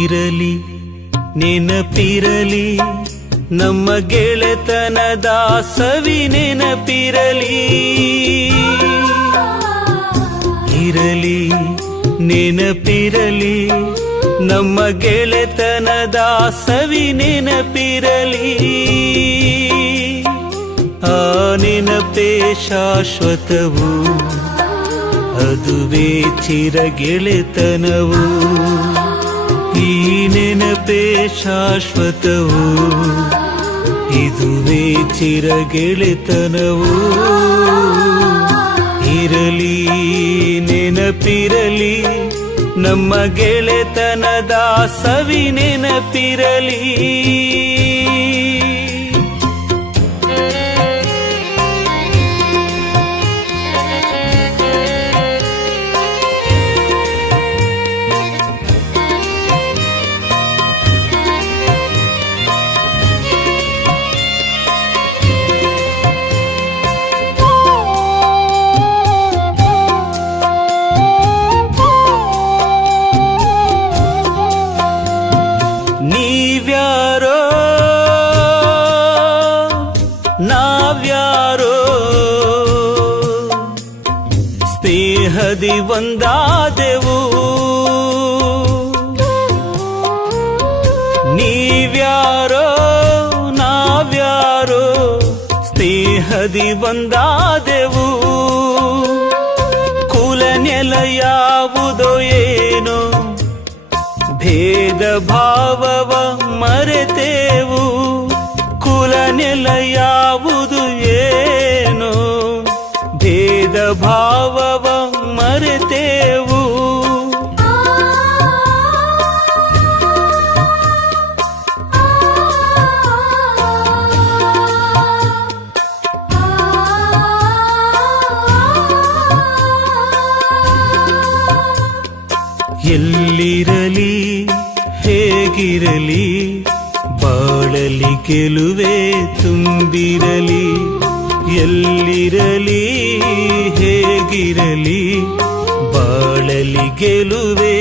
ಇರಲಿ ನೆನಪಿರಲಿ ನಮ್ಮ ಗೆಳೆತನದ ಸವಿ ನೆನಪಿರಲಿ. ಇರಲಿ ನೆನಪಿರಲಿ ನಮ್ಮ ಗೆಳೆತನದ ಸವಿ ನೆನಪಿರಲಿ. ಆ ನೆನಪೇ ಶಾಶ್ವತವು, ಅದುವೇ ಚಿರ ಗೆಳೆತನವು. ಈ ನೆನಪೇ ಶಾಶ್ವತವು, ಇದುವೇ ಚಿರ ಗೆಳೆತನವು. ಇರಲಿ ನೆನಪಿರಲಿ ನಮ್ಮ ಗೆಳೆತನದ ಸವಿ ನೆನಪಿರಲಿ. ನೀವ್ಯಾರೋ ನಾವ್ಯಾರೋ ಸ್ನೇಹದಿ ಒಂದಾದೆವು. ನೀವ್ಯಾರೋ ನಾವ್ಯಾರೋ ಸ್ನೇಹದಿ ಒಂದಾದೆವು. ಕುಲ ನೆಲ ಯಾವುದೋ ಏನೋ ಭೇದ ಭಾವವ ಮರೆತೆವು. ಕುಲ ನೆಲ ಯಾವುದು ಏನೋ ಭೇದ ಭಾವವ ಮರೆತೆವು. ಎಲ್ಲಿರಲಿ ಹೇಗಿರಲಿ ಬಾಳಲಿ ಗೆಲುವೆ ತುಂಬಿರಲಿ. ಎಲ್ಲಿರಲಿ ಹೇಗಿರಲಿ ಬಾಳಲಿ ಗೆಲುವೆ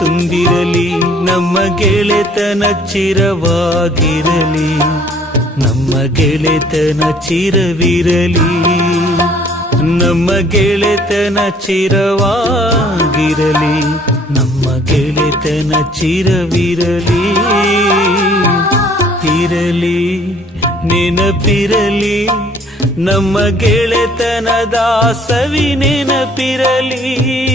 ತುಂಬಿರಲಿ. ನಮ್ಮ ಗೆಳೆತನ ಚಿರವಾಗಿರಲಿ, ನಮ್ಮ ಗೆಳೆತನ ಚಿರವಿರಲಿ. ನಮ್ಮ ಗೆಳೆತನ ಚಿರವಾಗಿರಲಿ, ನಮ್ಮ ಗೆಳೆತನ ಚಿರವಿರಲಿ. ಇರಲಿ ನೆನಪಿರಲಿ ನಮ್ಮ ಗೆಳೆತನದ ಸವಿ ನೆನಪಿರಲಿ.